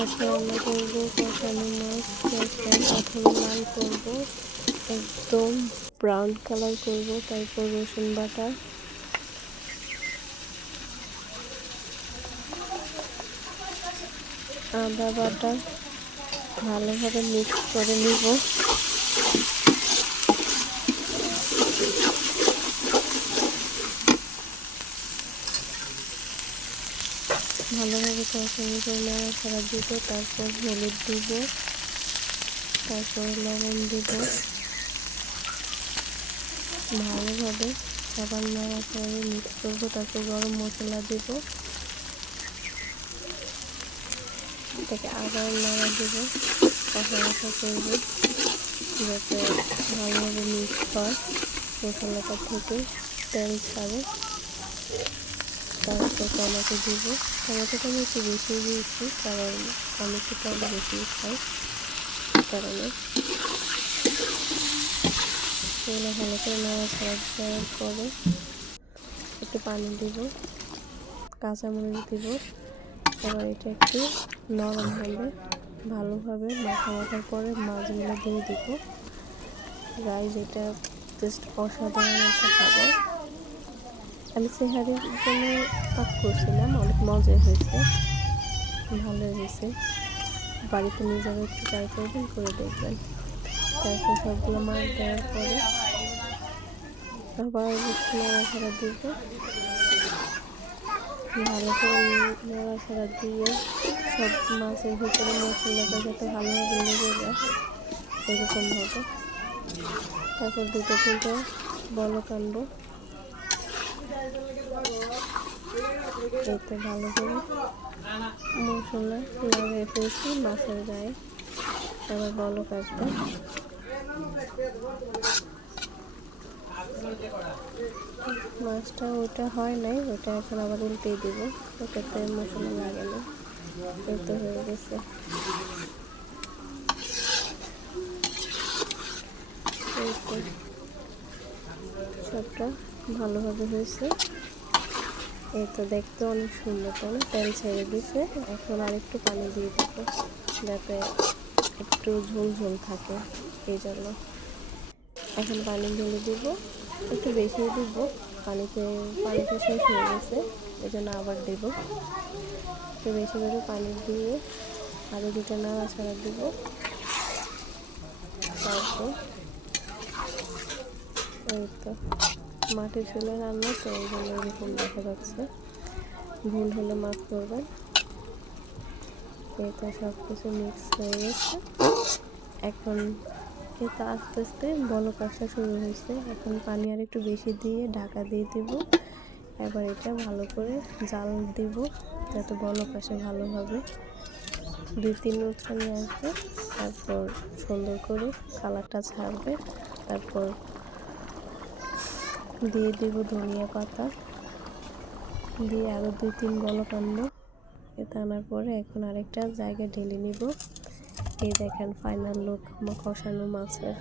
আজকে রান্না করব কষানো মাছ পেঁয়াজ প্রথমে লাল করব। একদম ব্রাউন কালার করব, তারপর রসুন বাটা। আদা বাটা ভালোভাবে মিক্স করে নিব। ভালোভাবে কষানো করে নেওয়া ছাড়া দিব তারপর হলুদ দিব, তারপর লবণ দিব। ভালোভাবে আবার নেওয়া করে মিক্স করব, তারপর গরম মশলা দিব। থেকে আবার নাড়া দিব, কষা কষা করব, যাতে ভালোভাবে মিক্স হয়। মশলাটা থেকে তেল ছাড়ে। তারপর টমেটো দিব। টমেটোটা আমি একটু বেশি দিয়েছি, কারণ আমি একটু টমেটো বেশি খাই কারণে। এগুলো ভালো করে নেওয়া ছাড়া দেওয়ার পরে একটু পানি দিব, কাঁচামরিচ দিব। এবার এটা একটু নরম হবে, ভালোভাবে মাখা মাখার পরে মাছগুলো দিয়ে দিব। রাইস এটা জাস্ট অসাধারণ একটা খাবার। আমি সেহারির জন্য পাক করছিলাম, অনেক মজা হয়েছে। ভালো হয়েছে। বাড়িতে নিয়ে যাবে একটু ট্রাই করবেন, করে দেখবেন। তারপর সবগুলো মাছ দেওয়ার পরে আবার নাড়াচাড়া দিব। ভালো করে নাড়াচাড়া দিয়ে সব মাছের ভিতরে মশলাটা যাতে ভালোভাবে লেগে যায় এরকম হবে। তারপর দুটো তিনটে বলো কানবো এতে ভালো করে মশলা লাগিয়ে ফেলছি, মাছের গায়ে। আবার বলক আসবে মাছটা ওটা হয় নাই, ওটা এখন আবার উল্টে দিব। ওটাতে মশলা লাগে না। এই হয়ে গেছে। সবটা ভালোভাবে হয়েছে। এই তো দেখতে অনেক সুন্দর, তাই না? তেল ছেড়ে দিছে। এখন আর একটু পানি দিয়ে দেবো, যাতে একটু ঝোল ঝোল থাকে এই জন্য। এখন পানি ঢেলে দিব, একটু বেশি দিব। পানিতে পানিতে শেষ হয়ে গেছে এই জন্য আবার দেব। একটু বেশি করে পানি দিয়ে আরও দুটো নাড়াচাড়া দিব। তারপর এই তো। মাটির চুলে রান্না, তো এই জন্য এরকম দেখা যাচ্ছে। ভুল হলে মাফ করবেন। তো সব কিছু মিক্স হয়ে গেছে। এখন এটা আস্তে আস্তে বলক আসা শুরু হয়েছে। এখন পানি আর একটু বেশি দিয়ে ঢাকা দিয়ে দিব। এবার এটা ভালো করে জাল দিব, যাতে বলক আসে ভালোভাবে দুই, তিন উঠানে আসবে তারপর সুন্দর করে কালারটা ছাড়বে। তারপর দিয়ে দেব ধনিয়া পাতা। দিয়ে আরও দুই তিন গলক আনব এটা আনার পরে এখন আরেকটা জায়গায় ঢেলে নিব। এই দেখেন ফাইনাল লুক খসানো মাছের।